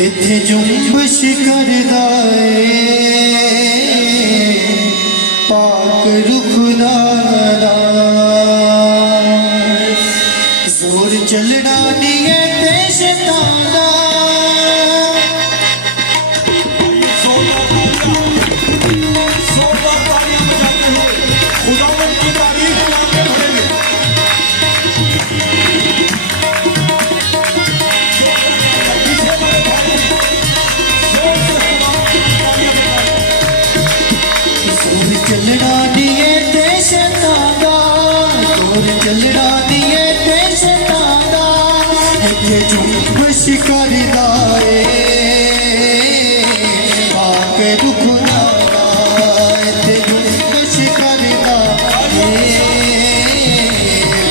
इत्थे जुम्बश करदा पाक रुख नाला जोर चलना नहीं है ते शैतान दा चलना दिए देश तांदा तोर चलना दिए देश तांदा इत्थे जुम्बश करदा पाक रुख नाला इत्थे जुम्बश करदा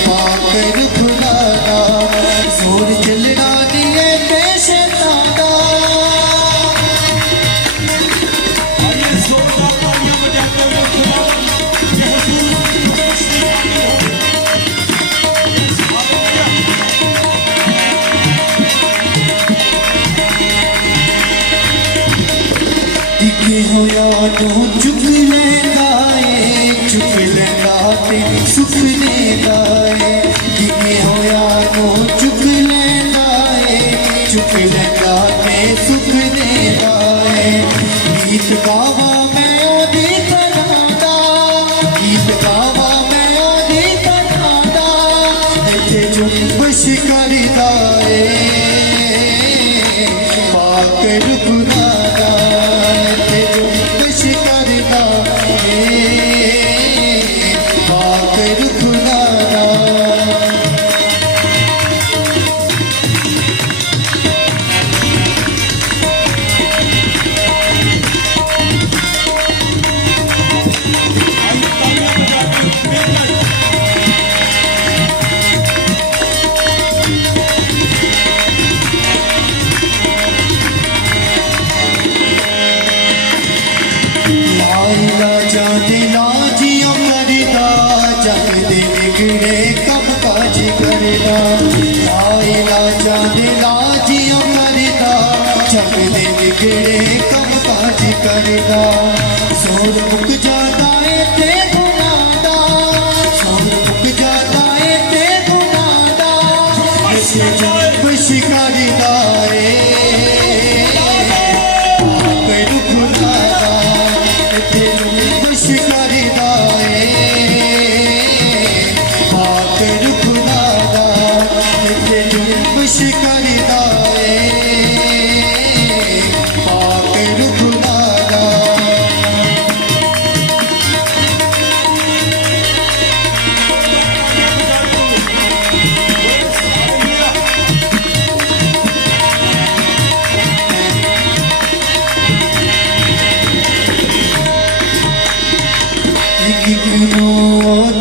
पाक रुख नाला जोर चलना दिए देश तांदा होया तो चुक लेंदा ते सुख देंदा है होया तो चुक लेंदा ते सुख देंदा है गीत गावा मैं ओदी तरह दा गीत गावा मैं ओदी तरह दा इत्थे जुम्बश करदा पाक रुख नाला जुम्बश करदा पाक रुख नाला जाने लाजियों करदा जग दे बिगड़े कम काज करदा आइला जाने लाजियों करदा जग दे बिगड़े कम काज करदा सोर मुक जाता है ते गुनादा सोर मुक जाता है ते गुनादा ऐसे जुम्बश करदा जुम्बश करदा पाक रुख नाला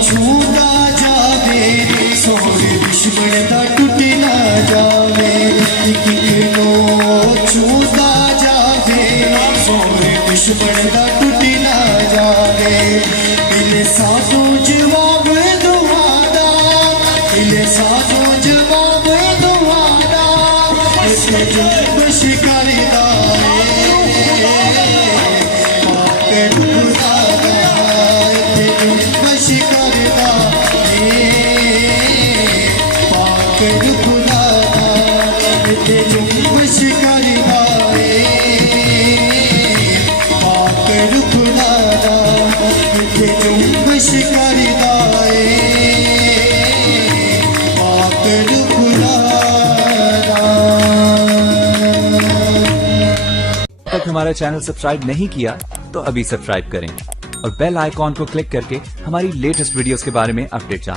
छूंदा जावे सोरे दुश्मन दा टुट ना जावे छूंदा जावे सोरे दुश्मन दा टुट ना जावे मिले साधु जवाब दुआदा मिले साधु जवाब दुआदा इसे जुम्बश करदा पाक रुख नाला जुम्बश करदा पाक रुख नाला जुम्बश करदा पाक रुख नाला जुम्बश करदा पाक रुख नाला। तक हमारा चैनल सब्सक्राइब नहीं किया तो अभी सब्सक्राइब करें और बेल आइकॉन को क्लिक करके हमारी लेटेस्ट वीडियोस के बारे में अपडेट जानें।